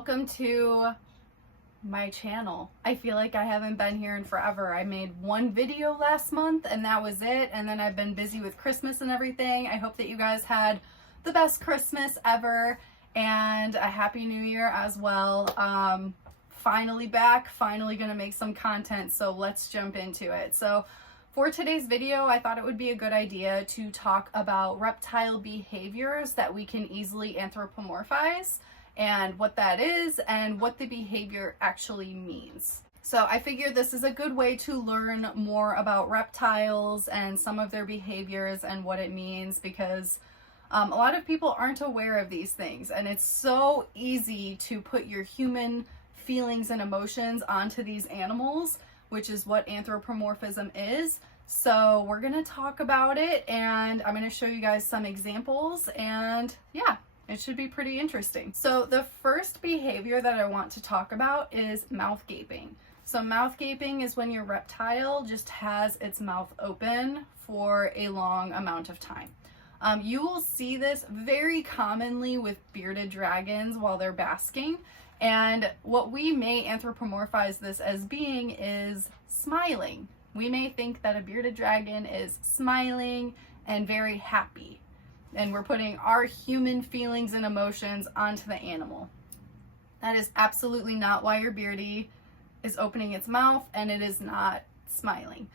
welcome to my channel. I feel like I haven't been here in forever. I made one video last month and that was it, and then I've been busy with Christmas and everything. I hope that you guys had the best Christmas ever and a happy new year as well. Finally back, finally gonna make some content, so let's jump into it. So for today's video, I thought it would be a good idea to talk about reptile behaviors that we can easily anthropomorphize and what that is and what the behavior actually means. So I figured this is a good way to learn more about reptiles and some of their behaviors and what it means, because a lot of people aren't aware of these things, and it's so easy to put your human feelings and emotions onto these animals, which is what anthropomorphism is. So we're going to talk about it, and I'm going to show you guys some examples, and yeah, it should be pretty interesting. So the first behavior that I want to talk about is mouth gaping. So mouth gaping is when your reptile just has its mouth open for a long amount of time. You will see this very commonly with bearded dragons while they're basking. And what we may anthropomorphize this as being is smiling. We may think that a bearded dragon is smiling and very happy, and we're putting our human feelings and emotions onto the animal. That is absolutely not why your beardy is opening its mouth, and it is not smiling.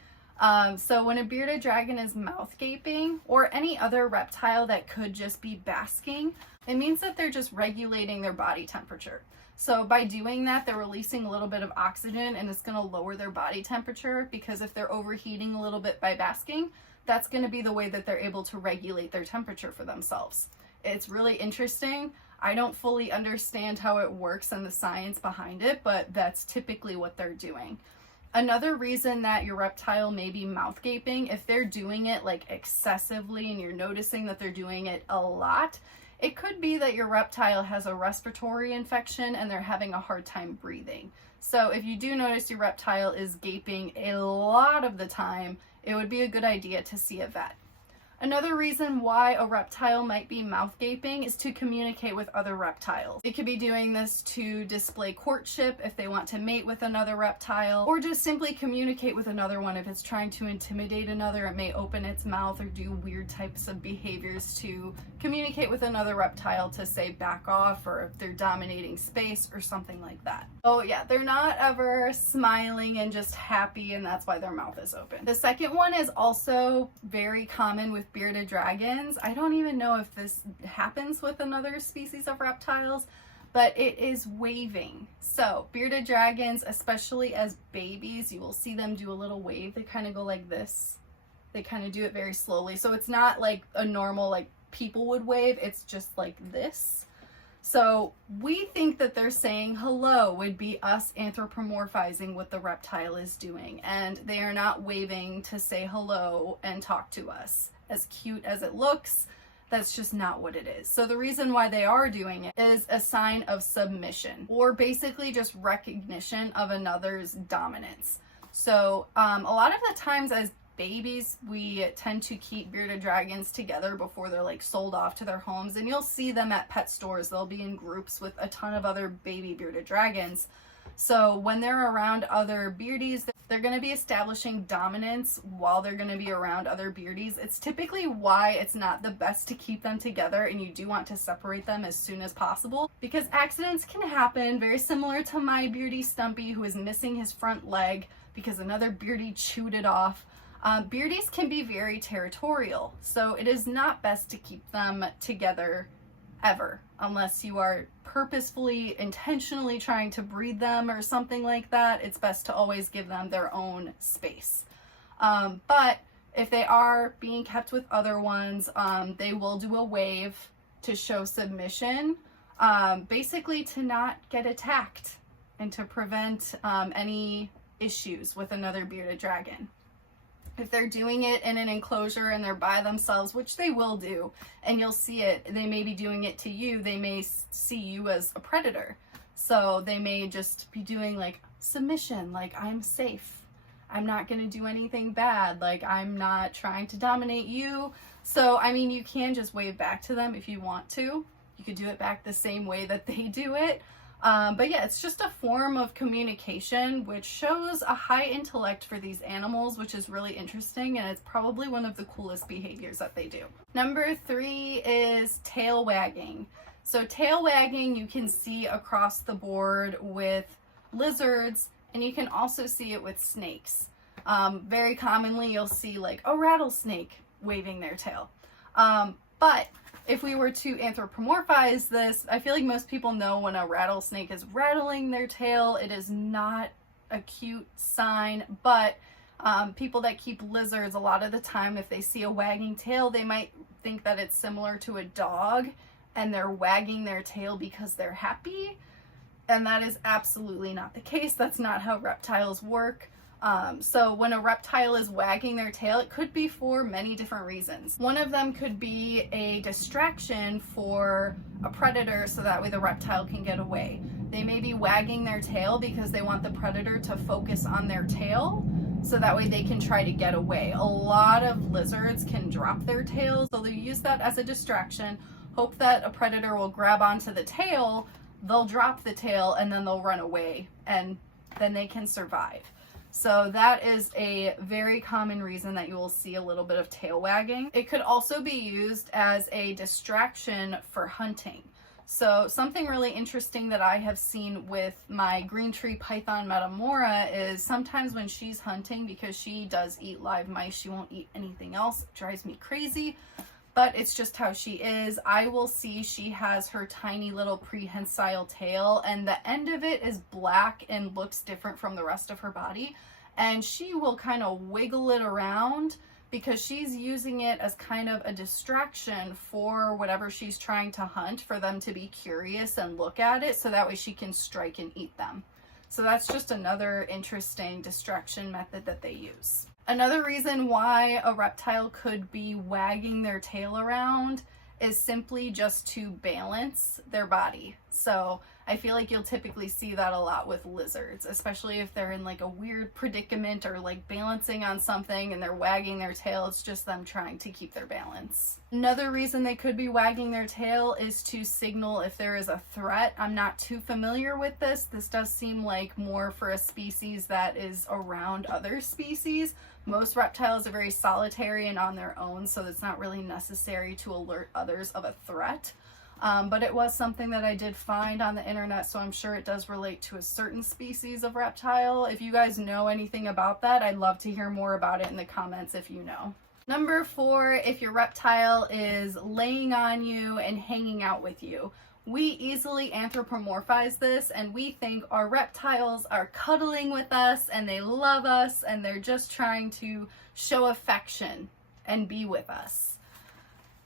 So when a bearded dragon is mouth gaping, or any other reptile that could just be basking, it means that they're just regulating their body temperature. So by doing that, they're releasing a little bit of oxygen, and it's going to lower their body temperature, because if they're overheating a little bit by basking, that's going to be the way that they're able to regulate their temperature for themselves. It's really interesting. I don't fully understand how it works and the science behind it, but that's typically what they're doing. Another reason that your reptile may be mouth gaping, if they're doing it like excessively and you're noticing that they're doing it a lot, it could be that your reptile has a respiratory infection and they're having a hard time breathing. So if you do notice your reptile is gaping a lot of the time, it would be a good idea to see a vet. Another reason why a reptile might be mouth gaping is to communicate with other reptiles. It could be doing this to display courtship if they want to mate with another reptile, or just simply communicate with another one. If it's trying to intimidate another, it may open its mouth or do weird types of behaviors to communicate with another reptile to say back off, or if they're dominating space or something like that. Oh yeah, they're not ever smiling and just happy, and that's why their mouth is open. The second one is also very common with bearded dragons. I don't even know if this happens with another species of reptiles, but it is waving. So bearded dragons, especially as babies, you will see them do a little wave. They kind of go like this. They kind of do it very slowly. So it's not like a normal, like people would wave. It's just like this. So we think that they're saying hello would be us anthropomorphizing what the reptile is doing, and they are not waving to say hello and talk to us. As cute as it looks, that's just not what it is. So the reason why they are doing it is a sign of submission, or basically just recognition of another's dominance. So a lot of the times as babies, we tend to keep bearded dragons together before they're like sold off to their homes, and you'll see them at pet stores. They'll be in groups with a ton of other baby bearded dragons. So when they're around other beardies, they're going to be establishing dominance while they're going to be around other beardies. It's typically why it's not the best to keep them together, and you do want to separate them as soon as possible, because accidents can happen, very similar to my beardy Stumpy, who is missing his front leg because another beardy chewed it off. Beardies can be very territorial, so it is not best to keep them together ever, unless you are purposefully, intentionally trying to breed them or something like that. It's best to always give them their own space. But if they are being kept with other ones, they will do a wave to show submission, basically to not get attacked and to prevent any issues with another bearded dragon. If they're doing it in an enclosure and they're by themselves, which they will do, and you'll see it, they may be doing it to you, they may see you as a predator. So they may just be doing like submission, like I'm safe, I'm not going to do anything bad, like I'm not trying to dominate you. So, I mean, you can just wave back to them if you want to. You could do it back the same way that they do it. But yeah, it's just a form of communication which shows a high intellect for these animals, which is really interesting, and it's probably one of the coolest behaviors that they do. Number 3 is tail wagging. So tail wagging you can see across the board with lizards, and you can also see it with snakes. Very commonly you'll see like a rattlesnake waving their tail. But if we were to anthropomorphize this, I feel like most people know when a rattlesnake is rattling their tail, it is not a cute sign, but people that keep lizards, a lot of the time, if they see a wagging tail, they might think that it's similar to a dog and they're wagging their tail because they're happy. And that is absolutely not the case. That's not how reptiles work. So when a reptile is wagging their tail, it could be for many different reasons. One of them could be a distraction for a predator so that way the reptile can get away. They may be wagging their tail because they want the predator to focus on their tail so that way they can try to get away. A lot of lizards can drop their tails, so they use that as a distraction, hope that a predator will grab onto the tail, they'll drop the tail, and then they'll run away, and then they can survive. So that is a very common reason that you will see a little bit of tail wagging. It could also be used as a distraction for hunting. So something really interesting that I have seen with my green tree python metamora is sometimes when she's hunting, because she does eat live mice, she won't eat anything else. It drives me crazy, but it's just how she is. I will see she has her tiny little prehensile tail, and the end of it is black and looks different from the rest of her body. And she will kind of wiggle it around because she's using it as kind of a distraction for whatever she's trying to hunt, for them to be curious and look at it, so that way she can strike and eat them. So that's just another interesting distraction method that they use. Another reason why a reptile could be wagging their tail around is simply just to balance their body. So I feel like you'll typically see that a lot with lizards, especially if they're in like a weird predicament or like balancing on something and they're wagging their tail. It's just them trying to keep their balance. Another reason they could be wagging their tail is to signal if there is a threat. I'm not too familiar with this. This does seem like more for a species that is around other species. Most reptiles are very solitary and on their own, so it's not really necessary to alert others of a threat. But it was something that I did find on the internet, so I'm sure it does relate to a certain species of reptile. If you guys know anything about that, I'd love to hear more about it in the comments if you know. Number 4, if your reptile is laying on you and hanging out with you. We easily anthropomorphize this, and we think our reptiles are cuddling with us and they love us and they're just trying to show affection and be with us.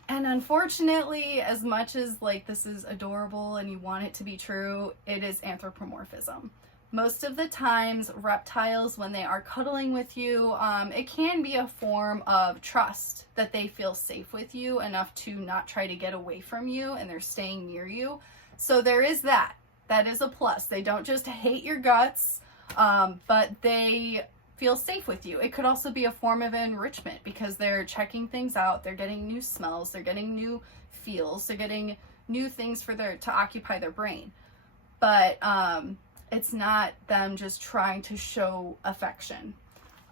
And unfortunately, as much as like this is adorable and you want it to be true, it is anthropomorphism. Most of the times, reptiles, when they are cuddling with you, it can be a form of trust that they feel safe with you enough to not try to get away from you, and they're staying near you. So there is that. That is a plus. They don't just hate your guts, but they feel safe with you. It could also be a form of enrichment because they're checking things out, they're getting new smells, they're getting new feels, they're getting new things for to occupy their brain. But it's not them just trying to show affection.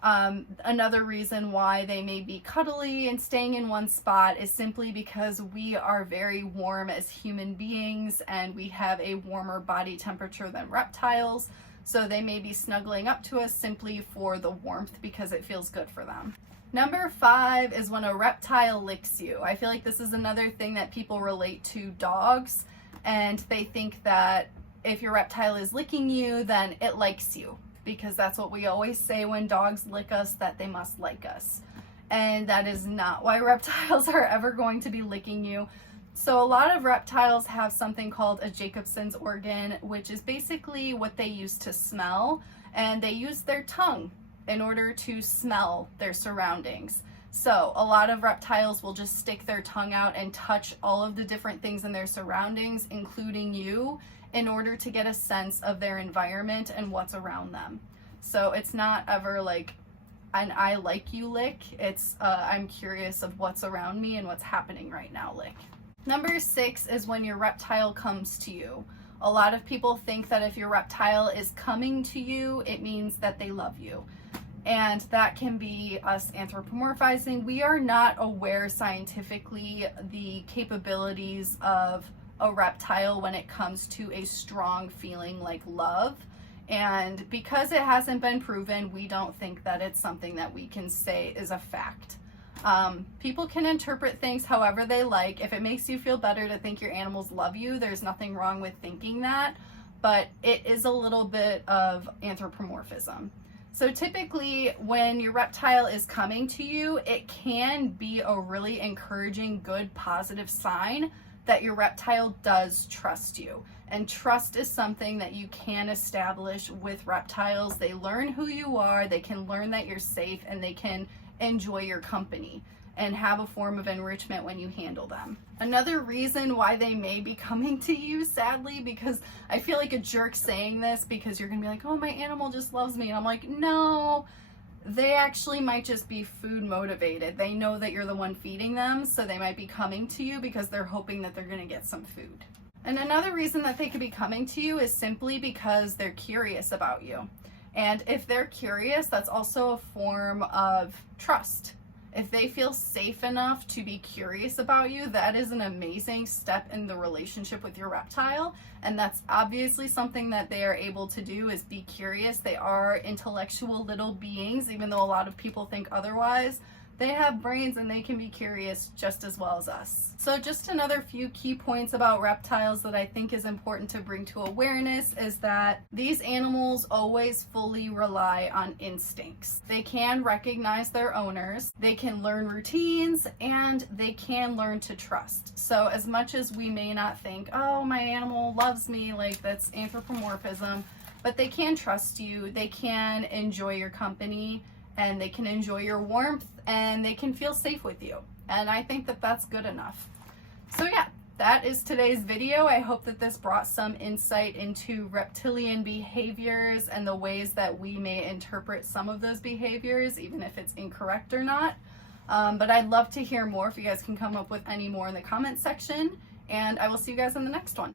Another reason why they may be cuddly and staying in one spot is simply because we are very warm as human beings and we have a warmer body temperature than reptiles. So they may be snuggling up to us simply for the warmth because it feels good for them. Number 5 is when a reptile licks you. I feel like this is another thing that people relate to dogs, and they think that if your reptile is licking you, then it likes you, because that's what we always say when dogs lick us, that they must like us. And that is not why reptiles are ever going to be licking you. So a lot of reptiles have something called a Jacobson's organ, which is basically what they use to smell, and they use their tongue in order to smell their surroundings. So a lot of reptiles will just stick their tongue out and touch all of the different things in their surroundings, including you, in order to get a sense of their environment and what's around them. So it's not ever like an I like you lick, it's I'm curious of what's around me and what's happening right now lick. Number 6 is when your reptile comes to you. A lot of people think that if your reptile is coming to you, it means that they love you. And that can be us anthropomorphizing. We are not aware scientifically the capabilities of a reptile when it comes to a strong feeling like love. And because it hasn't been proven, we don't think that it's something that we can say is a fact. People can interpret things however they like. If it makes you feel better to think your animals love you, there's nothing wrong with thinking that, but it is a little bit of anthropomorphism. So typically when your reptile is coming to you, it can be a really encouraging, good, positive sign that your reptile does trust you. And trust is something that you can establish with reptiles. They learn who you are, they can learn that you're safe, and they can enjoy your company and have a form of enrichment when you handle them. Another reason why they may be coming to you, sadly, because I feel like a jerk saying this, because you're gonna be like, oh, my animal just loves me. And I'm like, no, they actually might just be food motivated. They know that you're the one feeding them, so they might be coming to you because they're hoping that they're gonna get some food. And another reason that they could be coming to you is simply because they're curious about you. And if they're curious, that's also a form of trust. If they feel safe enough to be curious about you, that is an amazing step in the relationship with your reptile. And that's obviously something that they are able to do, is be curious. They are intellectual little beings, even though a lot of people think otherwise. They have brains and they can be curious just as well as us. So just another few key points about reptiles that I think is important to bring to awareness is that these animals always fully rely on instincts. They can recognize their owners, they can learn routines, and they can learn to trust. So as much as we may not think, oh, my animal loves me, like that's anthropomorphism, but they can trust you, they can enjoy your company, and they can enjoy your warmth, and they can feel safe with you. And I think that that's good enough. So yeah, that is today's video. I hope that this brought some insight into reptilian behaviors and the ways that we may interpret some of those behaviors, even if it's incorrect or not. But I'd love to hear more if you guys can come up with any more in the comment section, and I will see you guys in the next one.